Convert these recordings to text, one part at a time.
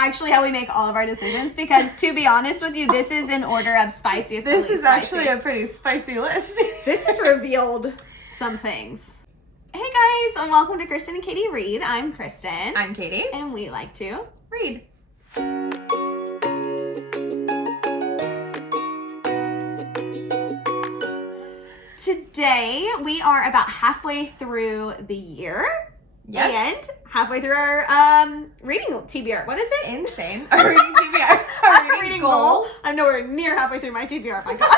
actually how we make all of our decisions because, to be honest with you, this is in order of spiciest to least This is actually a pretty spicy list. This has revealed some things. Hey guys, and welcome to Kristen and Katie Read. I'm Kristen. I'm Katie. And we like to read. Today, we are about halfway through the year. Yes. And halfway through our reading TBR. What is it? Insane. Our reading TBR. Our reading goal. I'm nowhere near halfway through my TBR, my God.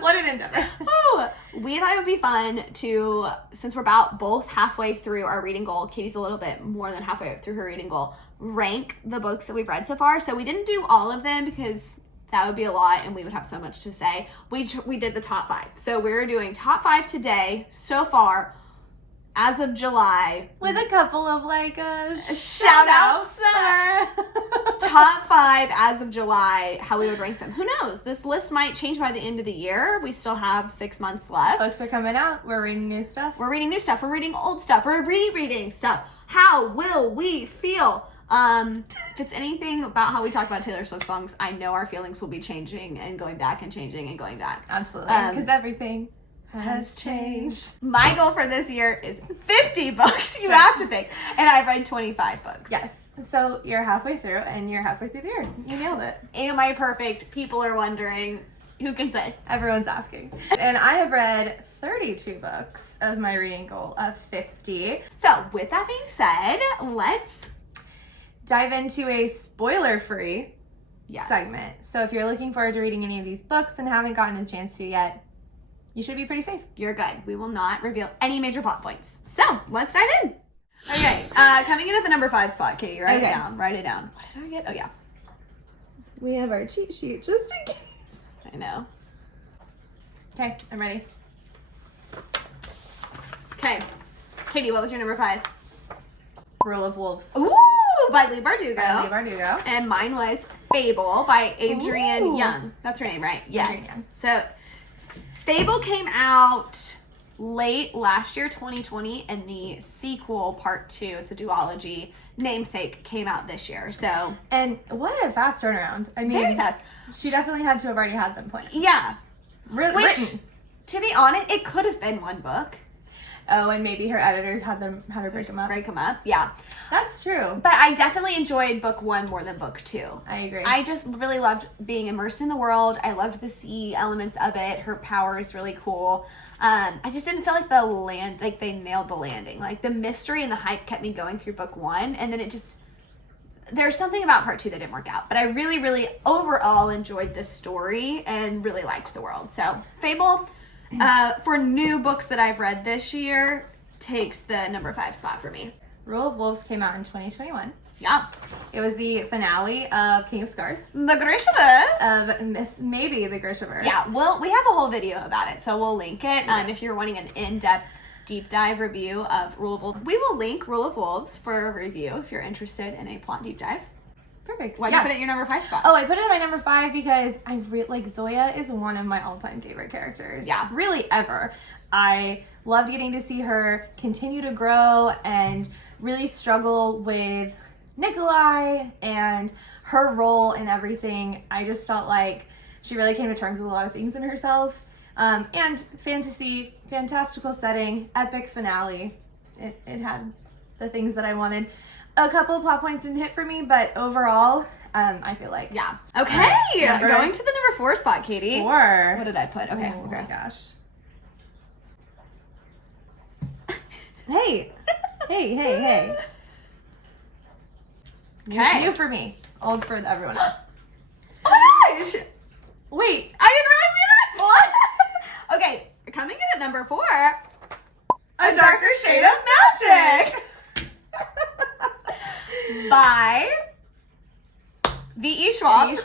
What an endeavor. Oh, we thought it would be fun to, since we're about both halfway through our reading goal, Katie's a little bit more than halfway through her reading goal, rank the books that we've read so far. So we didn't do all of them because that would be a lot and we would have so much to say. We did the top 5. So we're doing top 5 today so far as of July. With a couple of shout outs. Top 5 as of July, how we would rank them. Who knows? This list might change by the end of the year. We still have 6 months left. Books are coming out. We're reading new stuff. We're reading new stuff. We're reading old stuff. We're rereading stuff. How will we feel? If it's anything about how we talk about Taylor Swift songs, I know our feelings will be changing and going back and changing and going back. Absolutely. Because everything has changed. My goal for this year is 50 books. You have to think. And I've read 25 books. Yes. So you're halfway through and you're halfway through the year. You nailed it. Am I perfect? People are wondering. Who can say? Everyone's asking. And I have read 32 books of my reading goal of 50. So with that being said, let's dive into a spoiler-free segment. So if you're looking forward to reading any of these books and haven't gotten a chance to yet, you should be pretty safe. You're good. We will not reveal any major plot points. So let's dive in. Okay, coming in at the number 5 spot, Katie, write it down. Write it down. What did I get? Oh, yeah. We have our cheat sheet just in case. I know. Okay, I'm ready. Okay. Katie, what was your number 5? Rule of Wolves. Ooh, by Leigh Bardugo. And mine was Fable by Adrienne Young. That's her name, right? Yes. So Fable came out late last year, 2020, and the sequel, part 2, it's a duology, Namesake, came out this year. So, and what a fast turnaround. I mean, very fast. She definitely had to have already had them planned. Yeah. Written. To be honest, it could have been one book. Oh, and maybe her editors had her break them up. Yeah. That's true. But I definitely enjoyed book 1 more than book 2. I agree. I just really loved being immersed in the world. I loved the sea elements of it. Her power is really cool. I just didn't feel like they nailed the landing. Like the mystery and the hype kept me going through book 1, and then there's something about part 2 that didn't work out. But I really, really overall enjoyed this story and really liked the world. So Fable, for new books that I've read this year, takes the number 5 spot for me. Rule of Wolves came out in 2021. Yeah. It was the finale of King of Scars. The Grishaverse. Of maybe the Grishaverse. Yeah, well, we have a whole video about it, so we'll link it. If you're wanting an in-depth, deep dive review of Rule of Wolves. We will link Rule of Wolves for a review if you're interested in a plot deep dive. Perfect. Why'd you put it in your number 5 spot? Oh, I put it in my number 5 because Zoya is one of my all-time favorite characters. Yeah. Really ever. I loved getting to see her continue to grow and really struggle with Nikolai and her role in everything. I just felt like she really came to terms with a lot of things in herself. And fantasy, fantastical setting, epic finale. It had the things that I wanted. A couple of plot points didn't hit for me, but overall, I feel like... Yeah. Okay. Going to the number 4 spot, Katie. 4. What did I put? Okay. Oh my gosh. Hey. Hey. Okay. New for me. Old for everyone else. Oh my gosh. Wait. I didn't realize we had what? Okay. Coming in at number 4. A Darker Shade of Magic. By V.E. Schwab.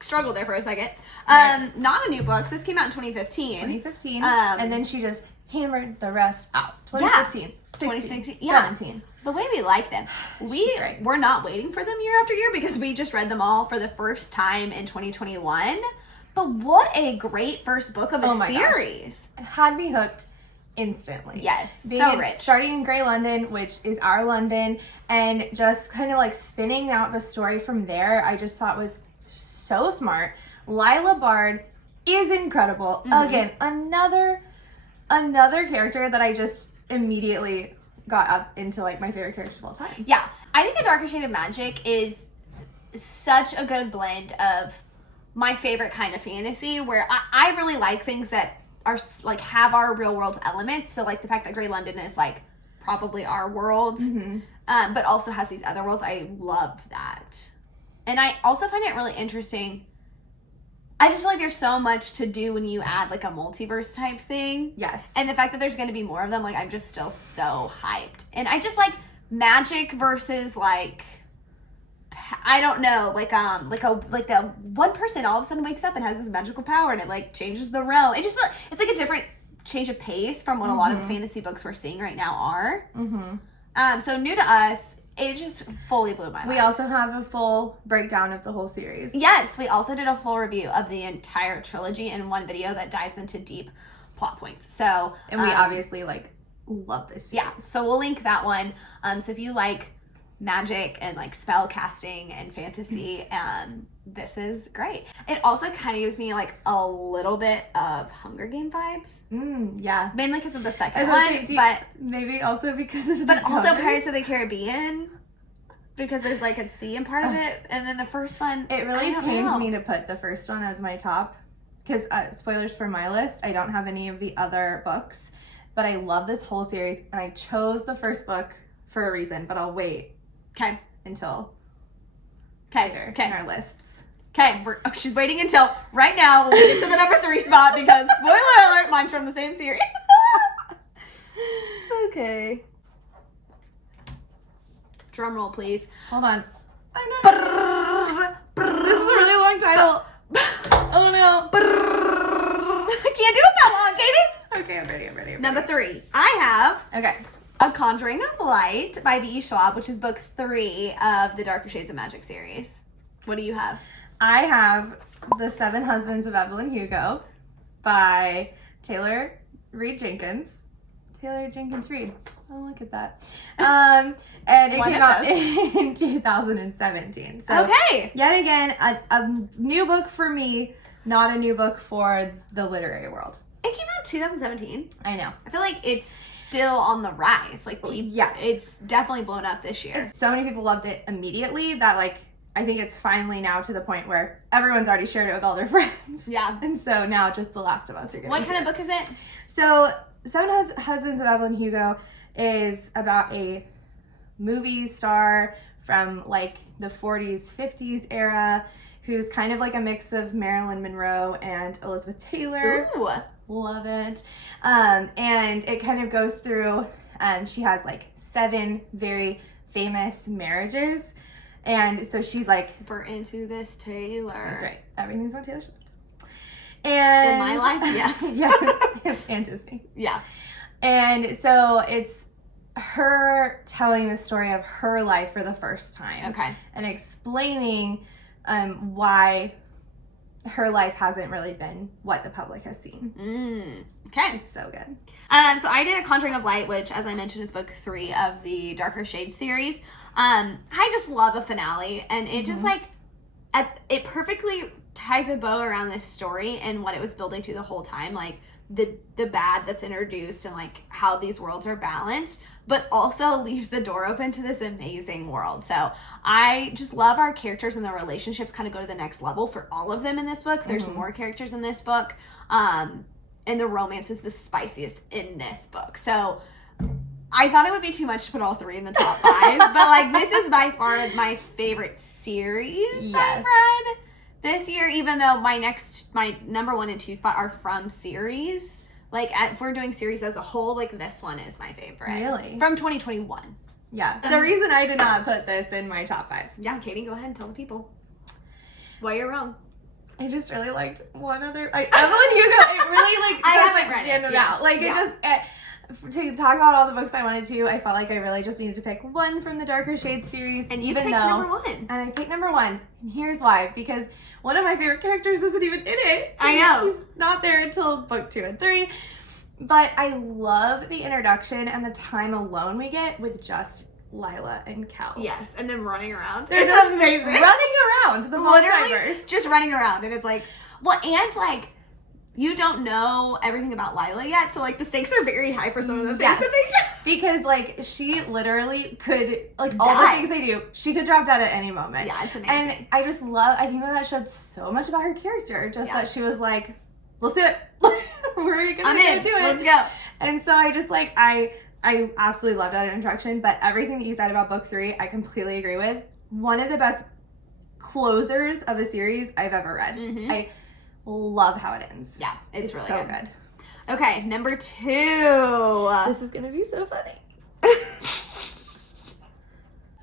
Struggled there for a second. Not a new book. This came out in 2015. And then she just hammered the rest out. 2015. 2016. 17. The way we like them. We're not waiting for them year after year because we just read them all for the first time in 2021. But what a great first book of a series. Gosh. It had me hooked instantly. Yes, so rich. Starting in Grey London, which is our London, and just kind of like spinning out the story from there, I just thought was so smart. Lila Bard is incredible. Again, another character that I just immediately got up into like my favorite characters of all time. Yeah, I think A Darker Shade of Magic is such a good blend of my favorite kind of fantasy, where I really like things that are like have our real world elements. So like the fact that Grey London is like probably our world, but also has these other worlds. I love that. And I also find it really interesting. I just feel like there's so much to do when you add like a multiverse type thing. Yes. And the fact that there's going to be more of them, like I'm just still so hyped. And I just like magic versus like, I don't know, like the one person all of a sudden wakes up and has this magical power and it like changes the realm. It just, it's like a different change of pace from what a lot of the fantasy books we're seeing right now are. So new to us, it just fully blew my mind. We also have a full breakdown of the whole series. Yes, we also did a full review of the entire trilogy in one video that dives into deep plot points. So, and we obviously like love this series. Yeah, so we'll link that one. So if you like magic and like spell casting and fantasy, this is great. It also kind of gives me like a little bit of Hunger Game vibes. Yeah, mainly because of the second one, but maybe also because of but also Pirates of the Caribbean, because there's like a sea in part of it, and then the first one. It really pained me to put the first one as my top, because spoilers for my list, I don't have any of the other books, but I love this whole series, and I chose the first book for a reason, but I'll wait. Okay. Until later in our lists. Okay, she's waiting until right now. We'll get to the number 3 spot because spoiler alert, mine's from the same series. Okay. Drum roll, please. Hold on. I know. This is a really long title. Oh no. I can't do it that long, Katie. Okay, I'm ready. Number 3. I have Okay. A Conjuring of Light by B.E. Schwab, which is book 3 of the Darker Shades of Magic series. What do you have? I have The Seven Husbands of Evelyn Hugo by Taylor Jenkins Reid. Oh, look at that. And it came out in 2017. So okay. Yet again, a new book for me, not a new book for the literary world. It came out in 2017. I know. I feel like it's still on the rise. Like, yes. It's definitely blown up this year. So many people loved it immediately that, like, I think it's finally now to the point where everyone's already shared it with all their friends. Yeah. And so now just The Last of Us are getting What kind of book is it? So, Seven Husbands of Evelyn Hugo is about a movie star from, like, the 40s, 50s era who's kind of like a mix of Marilyn Monroe and Elizabeth Taylor. Ooh. Love it. And it kind of goes through, she has, like, 7 very famous marriages. And so she's like, we're into this Taylor. That's right. Everything's on Taylor Swift. And in my life, yeah. Yeah. And Disney. Yeah. And so it's her telling the story of her life for the first time. Okay. And explaining why her life hasn't really been what the public has seen. Okay. It's so good. So I did A Conjuring of Light, which, as I mentioned, is book 3 of the Darker Shade series. I just love a finale, and it just, like, it perfectly ties a bow around this story and what it was building to the whole time, like, the bad that's introduced and, like, how these worlds are balanced, but also leaves the door open to this amazing world. So I just love our characters, and the relationships kind of go to the next level for all of them in this book. There's more characters in this book. And the romance is the spiciest in this book. So I thought it would be too much to put all 3 in the top 5, but, like, this is by far my favorite series I've read this year, even though my number 1 and 2 spot are from series. Like, if we're doing series as a whole, like, this one is my favorite. Really? From 2021. Yeah. The reason I did not put this in my top 5. Yeah, Katie, go ahead and tell the people why you're wrong. I just really liked one other. Evelyn Hugo. It really like I just, haven't like read it. jammed out. Like it just to talk about all the books I wanted to. I felt like I really just needed to pick one from the Darker Shades series, and you picked number 1. And I picked number 1. And here's why: because one of my favorite characters isn't even in it. I know. He's not there until book 2 and 3. But I love the introduction and the time alone we get with just Lila and Kel. Yes, and then running around. They're just amazing. Running around the multiverse. Just running around, and it's like, well, and like, you don't know everything about Lila yet, so like the stakes are very high for some of the things that they do. Because like she literally could, like, all the things they do, she could drop dead at any moment. Yeah, it's amazing. And I think that showed so much about her character. Just that she was like, let's do it. We're gonna do it. Let's go. And so I just like I absolutely love that introduction. But everything that you said about book 3, I completely agree with. One of the best closers of a series I've ever read. Mm-hmm. I love how it ends. Yeah, it's really so good. Okay, number 2. This is gonna be so funny.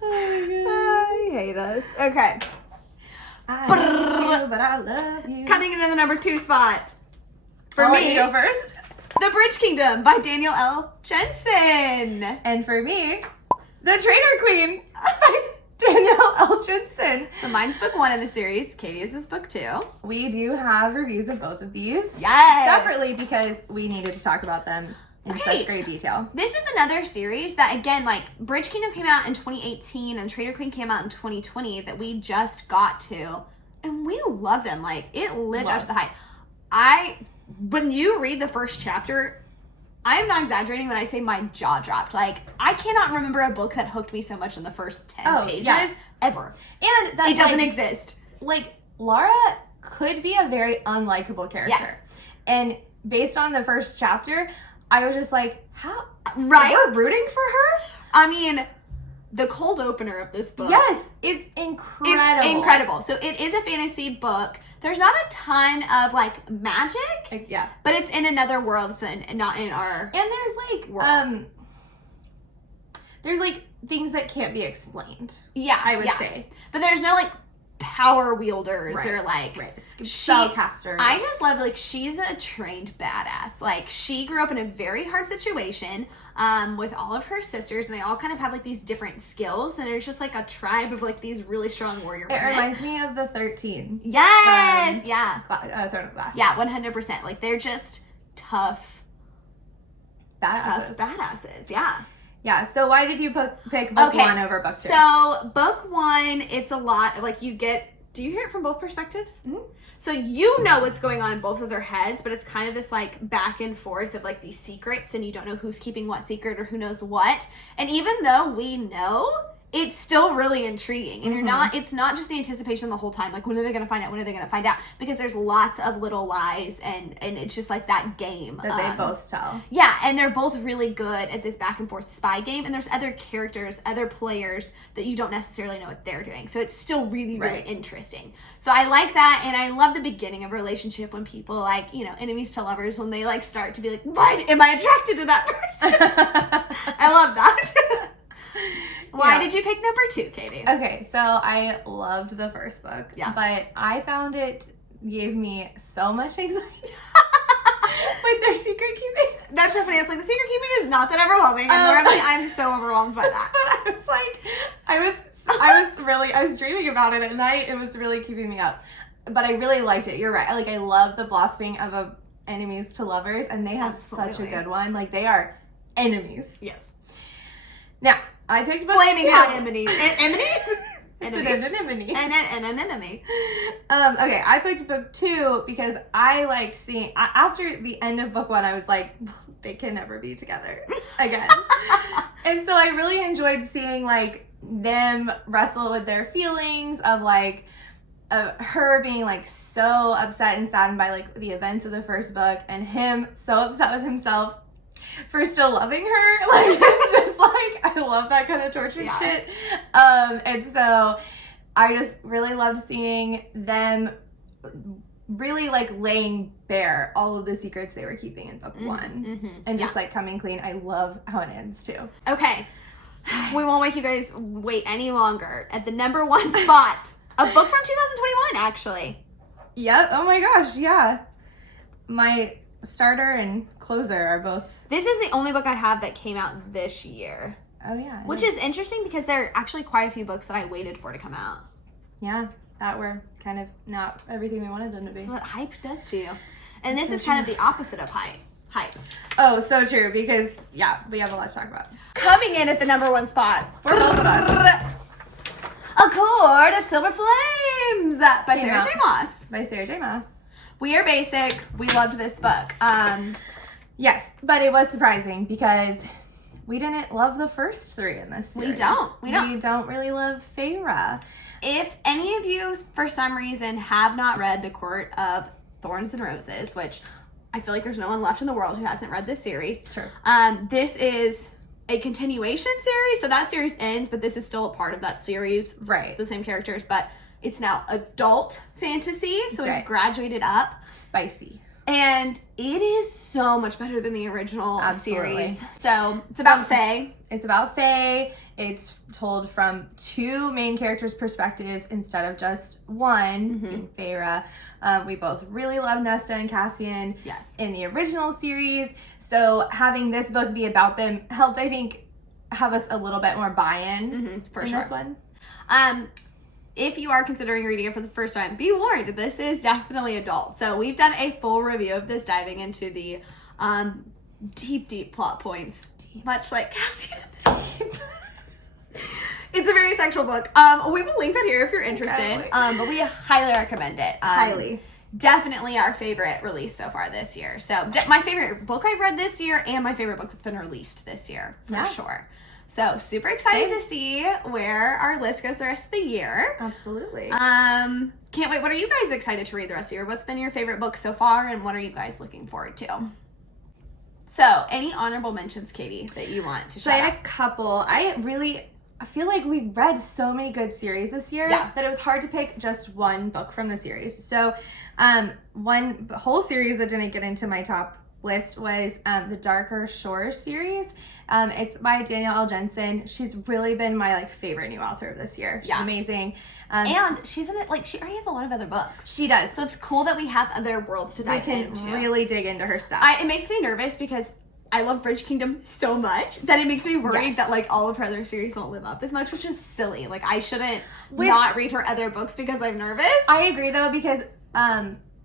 I hate us. Okay. I hate you, but I love you. Coming into the number 2 spot. For I'll me, let you go first. The Bridge Kingdom by Daniel L. Jensen. And for me, The Traitor Queen by Danielle L. Jensen. So mine's book 1 in the series. Katie's is book 2. We do have reviews of both of these. Yes. Separately because we needed to talk about them in such great detail. This is another series that, again, like, Bridge Kingdom came out in 2018 and Traitor Queen came out in 2020 that we just got to. And we love them. Like, it lived up to the hype. When you read the first chapter, I am not exaggerating when I say my jaw dropped. Like, I cannot remember a book that hooked me so much in the first 10 pages ever. And that it doesn't exist. Like, Laura could be a very unlikable character. Yes. And based on the first chapter, I was just like, how? Right? We're rooting for her? I mean, the cold opener of this book. Yes, it's incredible. It's incredible. So it is a fantasy book. There's not a ton of, like, magic. Yeah. But it's in another world, so not in our And there's, like, world. There's, like, things that can't be explained. Yeah, I would say. But there's no, like, power wielders or, like... spellcasters. I just love, like, she's a trained badass. Like, she grew up in a very hard situation with all of her sisters, and they all kind of have, like, these different skills, and there's just, like, a tribe of, like, these really strong warrior women. It reminds me of the 13. Yes! Throne of Glass. Yeah, 100%. Like, they're just tough badasses. Yeah. Yeah, so why did you pick book 1 over book 2? So, book 1, it's a lot, like, you get, do you hear it from both perspectives? Mm-hmm. So, you know what's going on in both of their heads, but it's kind of this, like, back and forth of, like, these secrets, and you don't know who's keeping what secret or who knows what. And even though we know, it's still really intriguing. And it's not just the anticipation the whole time. Like, when are they going to find out? When are they going to find out? Because there's lots of little lies, and it's just like that game. That they both tell. Yeah, and they're both really good at this back and forth spy game. And there's other characters, other players that you don't necessarily know what they're doing. So it's still really, really interesting. So I like that. And I love the beginning of a relationship when people, like, you know, enemies to lovers, when they, like, start to be like, why am I attracted to that person? I love that. Why did you pick number 2, Katie? Okay, so I loved the first book. Yeah. But I found it gave me so much anxiety with their secret keeping. That's so funny. It's like, the secret keeping is not that overwhelming. And normally I'm so overwhelmed by that. But I was like, I was dreaming about it at night. It was really keeping me up. But I really liked it. You're right. Like, I love the blossoming of enemies to lovers, and they have such a good one. Like, they are enemies. Yes. Now, I picked book Flaming 2. hot enemies. Enemies? It is an enemy. And an enemy. Okay, I picked book 2 because I liked seeing, after the end of book 1, I was like, they can never be together again. And so I really enjoyed seeing, like, them wrestle with their feelings of, like, her being, like, so upset and saddened by, like, the events of the first book, and him so upset with himself for still loving her. Like, it's just like, I love that kind of torture shit. And so I just really loved seeing them really, like, laying bare all of the secrets they were keeping in book 1 and just like coming clean. I love how it ends too. Okay, we won't make you guys wait any longer. At the number 1 spot, a book from 2021, actually. Yeah. Oh my gosh. Yeah. My starter and closer are both. This is the only book I have that came out this year. Oh yeah. Which is interesting because there are actually quite a few books that I waited for to come out. Yeah, that were kind of not everything we wanted them to be. That's what hype does to you. And this is kind of the opposite of hype. Hype. Oh, so true, because, yeah, we have a lot to talk about. Coming in at the number 1 spot For both of us. A Cord of Silver Flames by Sarah J. Maas. By Sarah J. Maas. We Are Basic. We loved this book. Yes, but it was surprising because we didn't love the first 3 in this series. We don't. We don't really love Feyre. If any of you, for some reason, have not read The Court of Thorns and Roses, which I feel like there's no one left in the world who hasn't read this series. Sure. This is a continuation series, so that series ends, but this is still a part of that series. Right. The same characters, but it's now adult fantasy, so That's right. we've graduated up. Spicy. And it is so much better than the original Absolutely. series. So it's about Faye. It's about Faye. It's told from 2 main characters' perspectives instead of just one in Feyre. We both really love Nesta and Cassian in the original series. So having this book be about them helped, I think, have us a little bit more buy-in for in sure. this one. If you are considering reading it for the first time, be warned, this is definitely adult. So we've done a full review of this, diving into the deep plot points. Much like Cassian. It's a very sexual book. We will link that here if you're interested. But we highly recommend it. Highly. Definitely our favorite release so far this year. So my favorite book I've read this year and my favorite book that's been released this year, for sure. So super excited to see where our list goes the rest of the year. Absolutely. Can't wait. What are you guys excited to read the rest of the year? What's been your favorite book so far, and what are you guys looking forward to? So, any honorable mentions, Katie, that you want to shout I out? had a couple. I feel like we read so many good series this year that it was hard to pick just one book from the series. So, one whole series that didn't get into my top list was the Darker Shores series. It's by Danielle L. Jensen. She's really been my favorite new author of this year. She's amazing. And she's in it, she already has a lot of other books. She does. So it's cool that we have other worlds to dive into. We can really dig into her stuff. It makes me nervous because I love Bridge Kingdom so much that it makes me worried that all of her other series won't live up as much, which is silly. I shouldn't not read her other books because I'm nervous. I agree though, because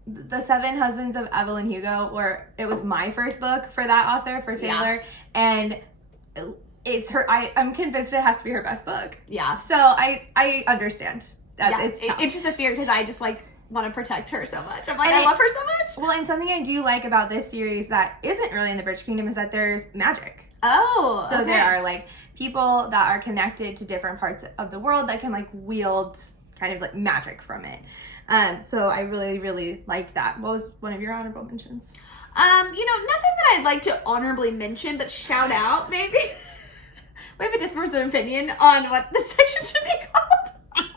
The 7 Husbands of Evelyn Hugo, it was my first book for that author, for Taylor, and it's her. I'm convinced it has to be her best book. Yeah. So I understand that it's just a fear because I just want to protect her so much. I love her so much. Well, and something I do like about this series that isn't really in the Bridge Kingdom is that there's magic. Oh, so there are people that are connected to different parts of the world that can wield kind of magic from it. So I really, really liked that. What was one of your honorable mentions? Nothing that I'd like to honorably mention, but shout out maybe. We have a difference of opinion on what this section should be called.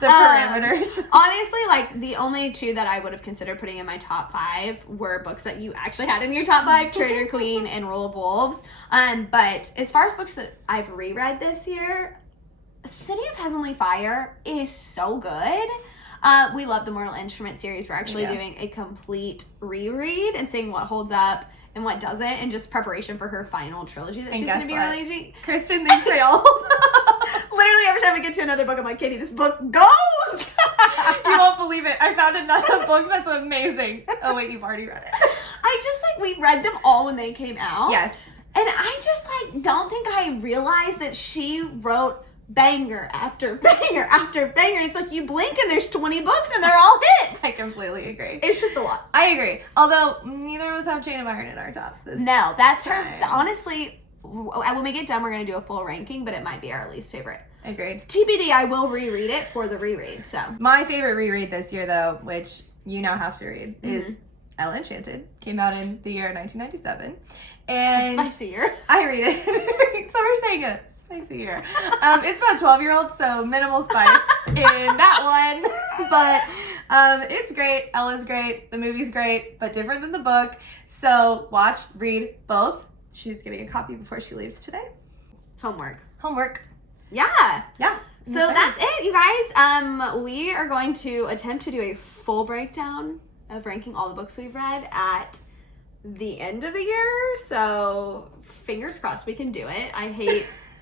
The parameters. Honestly, the only 2 that I would have considered putting in my top 5 were books that you actually had in your top 5, Traitor Queen and Rule of Wolves. But as far as books that I've reread this year, City of Heavenly Fire is so good. We love the Mortal Instrument series. We're actually doing a complete reread and seeing what holds up and what doesn't, and just preparation for her final trilogy that she's going to be releasing. Kristen thinks they all. Literally every time I get to another book, I'm like, Katie, this book goes! You won't believe it. I found another book that's amazing. Oh wait, you've already read it. We read them all when they came out. Yes. And I just don't think I realized that she wrote banger after banger after banger. It's you blink and there's 20 books and they're all hits. I completely agree. It's just a lot. I agree. Although neither of us have Chain of Iron in our top. No, that's her. Honestly, when we get done, we're going to do a full ranking, but it might be our least favorite. Agreed. TBD, I will reread it for the reread. So my favorite reread this year, though, which you now have to read, is Ella Enchanted. Came out in the year 1997. And a spicy year. I read it. So we're saying a spicy year. It's about 12-year-olds, so minimal spice in that one. But it's great. Ella's great. The movie's great, but different than the book. So watch, read both. She's getting a copy before she leaves today. Homework. Yeah. So that's it, you guys. We are going to attempt to do a full breakdown of ranking all the books we've read at the end of the year. So fingers crossed we can do it.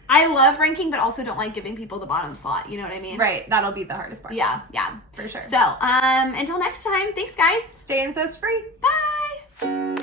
I love ranking, but also don't like giving people the bottom slot. You know what I mean? Right. That'll be the hardest part. Yeah. For sure. So, until next time, thanks, guys. Stay incest free. Bye.